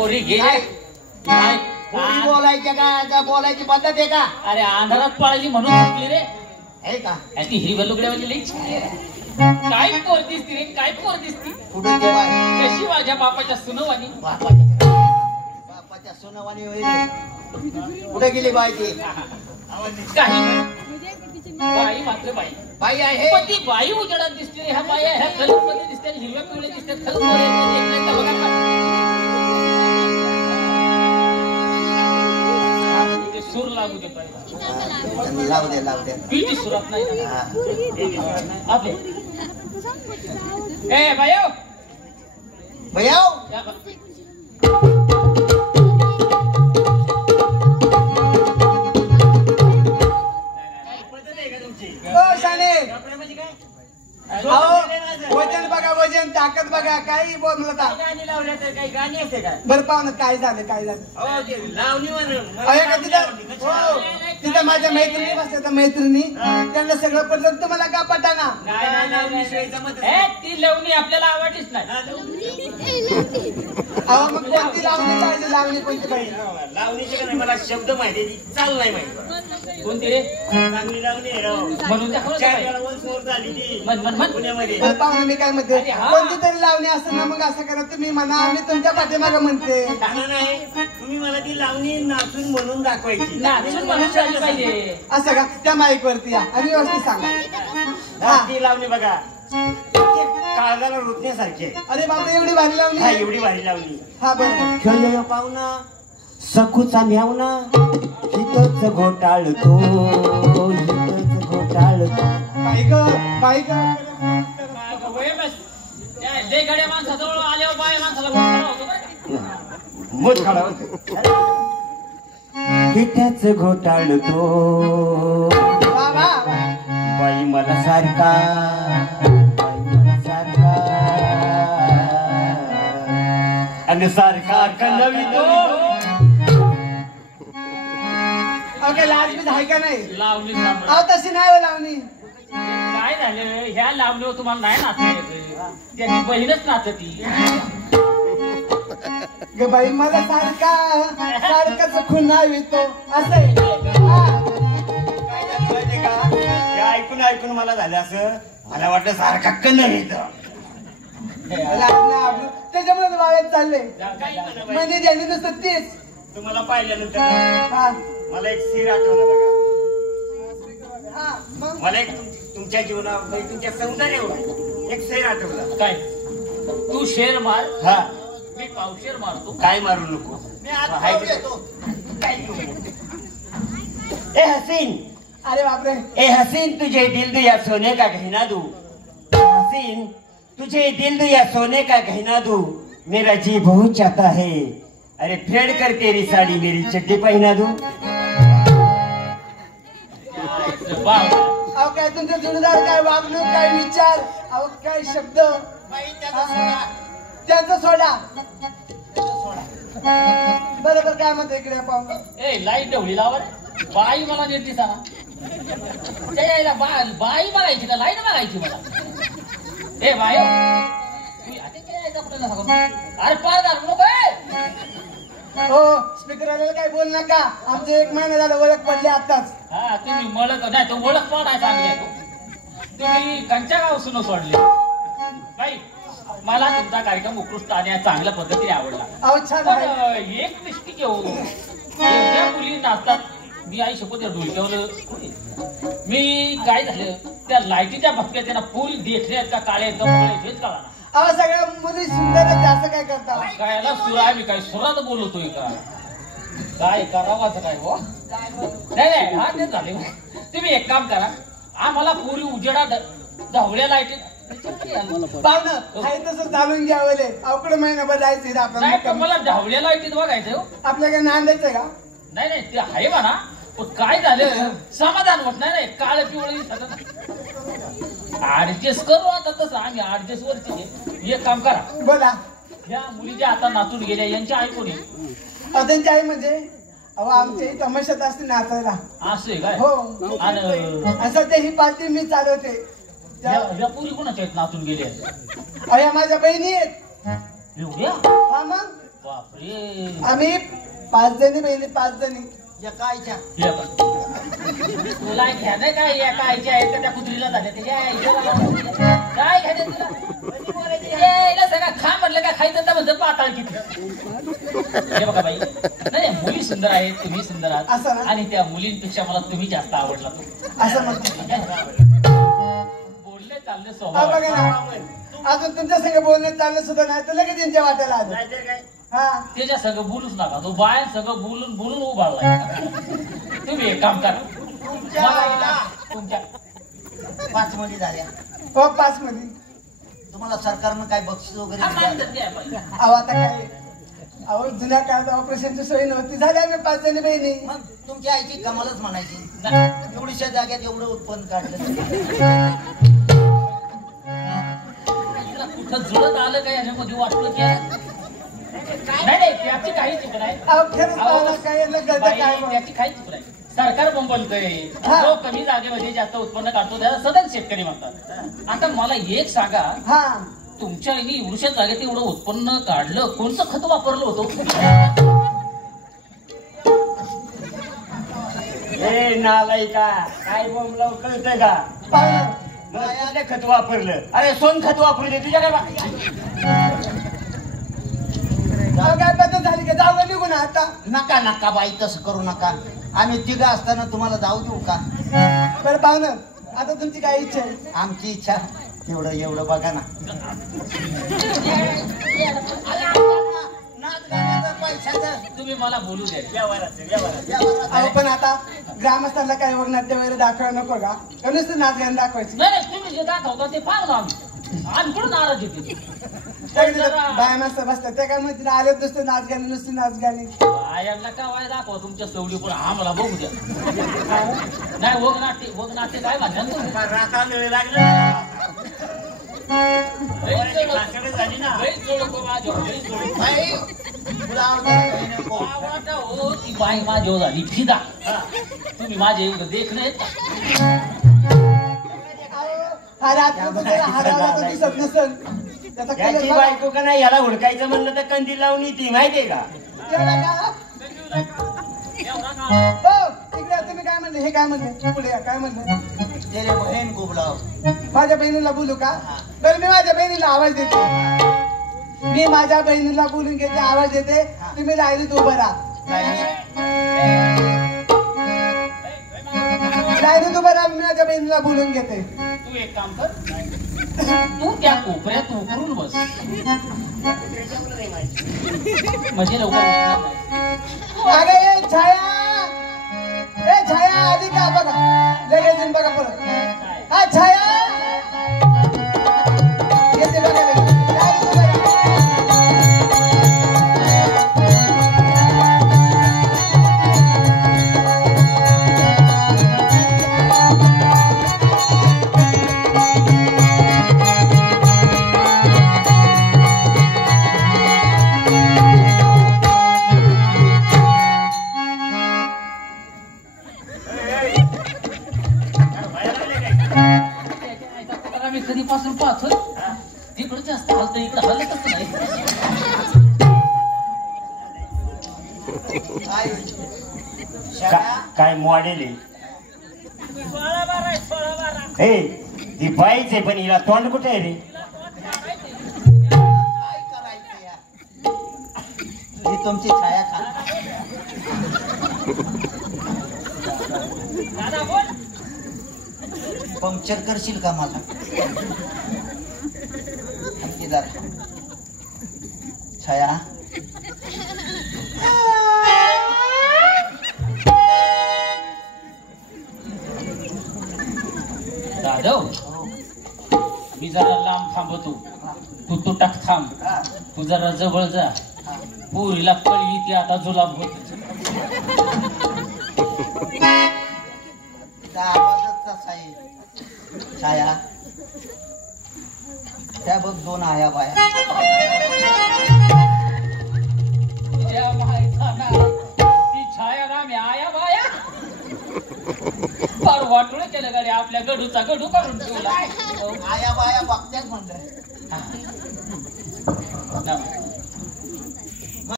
पोरी घे काय पोरी बोलायच्या का बोलायची पद्धत आहे का? अरे अंधारात पळाली म्हणून चुकली रे. आहे का? ती हिरव्या लुगड्यावाली लई काय पोर दिसती रे, काय पोर दिसती. कुठे ते बाय? कशी माझ्या बापाच्या सुनवानी. बापाच्या सोनावानी वगैरे कुठे गेली बाई ती? काही बाई मात्र बाई बाई आहे पण ती बाई उजेडात दिसते. ह्या बाया ह्या कलर मध्ये दिसते, हिरव्या पिवळ्या दिसतात. खरं पोर सूर लागू दे पाहिजे. लावू दे पीटी सुरात नाही आपले. ए बायो भैया वजन बघा, वजन ताकद बघा, काही बोल गाणी लावल्या तर काही गाणी असते का? बरं पाहुणं काय झालं काय झालं? लावणी तिथं माझ्या मैत्रिणी बसल्या तर मैत्रिणी त्यांना सगळं पडलं. तुम्हाला का पटाना? ती लवणी आपल्याला आवडलीच नाही. अहो मग कोणती लावणी पाहिजे? लावणी कोणती पाहिजे? लावणीची का नाही मला शब्द माहिती, चाल नाही माहिती. कोणती रे? चांगली लावणी आहे राव. म्हणून दाखव झाली ती म्हण पुण्यामध्ये. पाहुणं मी काय म्हणते, कोणती तरी लावणी असं ना मग असं करा तुम्ही म्हणा, आम्ही तुमच्या पाठीमागे म्हणते. नाही तुम्ही मला ती लावणी नाचून म्हणून दाखवायची. नाचून म्हणून झाली पाहिजे असं का? त्या माईक वरती या आणि व्यवस्थित सांगा. ती लावणी बघा काळजाला रुतण्यासारखी आहे. अरे बाबा एवढी भारी लावणी? हा एवढी भारी लावणी. हा बरोबर. खेळ पाहुणा सखूचा म्यावना हितच घोटाळतो, हितच घोटाळतो. बाईक लय गड्या माणसाजवळ आल्यावर बाय माणसाला होतो बरं का. मोठ खाडा हितच घोटाळतो. बाई मला सारखा, बाई मला सारखा आणि सारखा कणवितो. ओके लाजबीज आहे का नाही? लावणी अहो तशी नाही हो लावणी. काय झालं ह्या लावणीवर तुम्हाला नाही नाचता येत. त्याची बहीणच नाचती. ग बाई मला सारखाच खुणावितो असं आहे. ऐकून ऐकून मला झालं असं, मला वाटलं सारखा कणवित. त्याच्यामुळे वाळत चालले म्हणजे ज्यांनी नुसतं तेच. तुम्हाला पाहिल्यानंतर मला एक सीर आठवलं बघा. मला एक तुमच्या जीवनावर तुमच्या सौंदर्यावर एक शेर आठवला. काय तू शेर मार, हा मी पावशेर मारतो. काय मारू नको. ए हसीन, अरे बापरे. ए हसीन तुझे दिल दिया सोने का गहना दूं. हसीन तुझे दिल दिया सोने का गहना दूं. मेरा जी बहुत चाहता है, अरे फेड़ कर तेरी साड़ी मेरी चड्डी पहना दूं. अहो काय तुमचं जुनदार, काय वागणूक, काय विचार, अहो काय शब्द. त्यांचा सोडा. बरोबर काय म्हणतो इकडे पाहून. ए लाईट ढवळी लावर. बाई मला नीट दिसाना. यायला बाई बघायची का लाईट बघायची मला? ए बाय अरे पार घालू नको. हो स्पीकर आलेला काय बोल नका. आमचं 1 महिना झालं ओळख पडली आताच. हा तुम्ही मळक नाही तो ओळख पडाय चांगली. तुम्ही कंच्या गाव सुन सोडले. बाई मला तुमचा कार्यक्रम उत्कृष्ट आणि चांगल्या पद्धतीने आवडला. अहो छान पण आहे. एक दृष्टी घेऊ एवढ्या मुली नाचतात. मी आई शपथ या डोक्यावर मी काय झालं त्या लाईटीच्या भक्त्या त्यांना फुल देखणे आहेत का काळे एकदम हेच कळा. अहो सगळ्या मुली सुंदर आहेत, असं काय करता? कायला सुर आहे मी काय सुरात बोलतोय का? काय करावाचं काय हो? नाही हा तेच झाले. तुम्ही एक काम करा, आम्हाला पुरी उजेडा ढवळ्या लाईटीत पाहुणं आहे तसं चालून घ्यावले. अवकडे महिनाभर जायचं नाही पण आपण. मला ढवळ्या लाईटीत बघायचं. आपल्याकडे नांदायचं का? नाही ते आहे म्हणा पण काय झालं समाधान होत नाही. काळ पिवळी ऍडजस्ट करू आता. तसं आम्ही ऍडजस्ट वरती एक काम करा. बोला. या मुली ज्या आता नाचून गेल्या यांच्या आई कोणी? त्यांची आई म्हणजे अहो आमच्या इथं तमाशात असते नाचायला. असं आहे काय? हो. आणि असं ते ही पार्टी मी चालवते. या पुरी कोणाच्या आहेत नाचून गेल्या? अया माझ्या बहिणी आहेत. एवढ्या? हा मग बापरे. आम्ही 5 जणी बहिणी, 5 जणी. एका आईच्या हे बघ. तुला घ्या नाही काय या कायच्या आहेत का त्या कुत्रीला झाल्या त्याच्या काय घ्यायचं तुला यायला सगळं खा म्हटलं काय खायचं तर म्हणतं पाताळ किती. हे बघा बाई, नाही मुली सुंदर आहेत, तुम्ही सुंदर असं आहात ना? आणि त्या मुलींपेक्षा मला तुम्ही जास्त आवडला. असं म्हणतो. बोलले चालले हा स्वभाव. बघा ना, अजून तुमच्या संग बोलणं चाललं सुद्धा नाही तर लगेच त्यांच्या वाट्याला आलं. हा त्याच्या सगळं बोलूच नका, तो बाया सगळं बोलून बोलून उभारलाय. तुम्ही एक काम करा, तुमच्या 5 मुली झाल्या. हो 5 मध्ये. तुम्हाला सरकारनं काय बक्षीस वगैरे दिलं? अहो आता काय, अहो जुन्या काळात ऑपरेशनची सोय नव्हती, झाली आम्ही 5 जणी बहिणी. मग तुमच्या आईची कमालच म्हणायची. एवढीशा जाग्यात एवढं उत्पन्न काढलं. कुठं जुळत आलं काय याच्यामध्ये वाटलं की नाही त्याची काही चूक नाही. अहो खरंच पाहिलं काय यांना गळतं बाई, काय मग? त्याची काही चूक नाही. सरकार बोंबलतंय, हा. जो कमी जागेमध्ये जास्त उत्पन्न काढतो त्याला सदन शेतकरी म्हणतात. आता मला एक सांगा, हा तुमच्या आईने एवढ्या जागेत एवढं उत्पन्न काढलं, कोणतं खत वापरलं होतं? ए नालायका, काय बोंबला कळतंय का? पाहिलं. मग कुठलं खत वापरलं? अरे सोन खत वापरले तुझ्या काय? अहो, काय पद्धत झाली का? जाऊ का निघून आता? नका नका बाई, तसं करू नका. आम्ही तिघं असताना तुम्हाला जाऊ देऊ का? बरं पाहुणं, आता तुमची काय इच्छा आहे? आमची इच्छा तेवढं एवढं बघा ना. नाच गाण्याचं पैशाचं तुम्ही मला बोलू द्या. व्यवहाराचं. अहो पण आता ग्रामस्थांना काय वगनाट्य वगैरे दाखवायला नको का? का नुसतं नाच गाणं दाखवायचं? नाही नाही, तुम्ही जे दाखवता ते पाहू ना आम्ही कुठं नाराज येते. बाया माणसं बसतात ते काय म्हणतील, आले नुसतं नाच गाणे, नुसती नाच गाणे. बायांना का वाय दाखवा तुमच्या सवडी पुढे आम्हाला बघू द्या. नाही वगनाट्य काय म्हणतात तुम्ही? बाई, तुला आवडतं का? नको. हो ती बाई माझ्या झाली फिदा. तुम्ही माझे एवढं देख नाही. हा रात्र जरा हरावला तर दिसत नसेल. त्याचा याची कलर बायको का नाही, याला हुडकायचं म्हणलं तर कंदील लावून येते माहितीये का? एवढा का? हो, इकडे तुम्ही काय म्हणले? हे काय म्हणले? पुढे या, काय म्हणले? तेरे बहीण खूप लाव. माझ्या बहिणीला बोलू का? बरं मी माझ्या बहिणीला आवाज देते. मी माझ्या बहिणीला बोलून घेते, आवाज देते. तुम्ही राहिलीत उभं राहा. राहिलीत उभं राहा, मी माझ्या बहिणीला बोलून घेते. तू एक काम कर, तू त्या कोपऱ्यात उकरून बस म्हणजे लवकर उठणार नाही. अगं ए छाया, ए छाया आली का? बघा लगेच येऊन बघा परत. हा छाया येते बघा लगेच. राहिलीत उभं राहा. मी कधीपासून पाहतो तिकडं जास्त हलतं, इकडं हलतच नाही. काय मॉडेल आहे? हे ती बाईच आहे, पण हिला तोंड कुठे आहे रे? काय करायचं या? ही तुमची छाया खा. पंक्चर करशील का मला? आणखी जरा. छाया जाधव, मी जरा लांब थांबतो, तू तुटाक थांब. तू जरा जवळ जा, पोरीला कळली ती आता जुलाब होत. तिचा आवाजच तसा आहे. छाया, त्या बघ 2 आया बाया. तुझ्या मायचा ना ती छाया ना मी आया बाया फार वाटोळ केलं गाडी आपल्या गडूचा गडू काढून ठेवला. आया बाया बघत्याच म्हणलं. ना.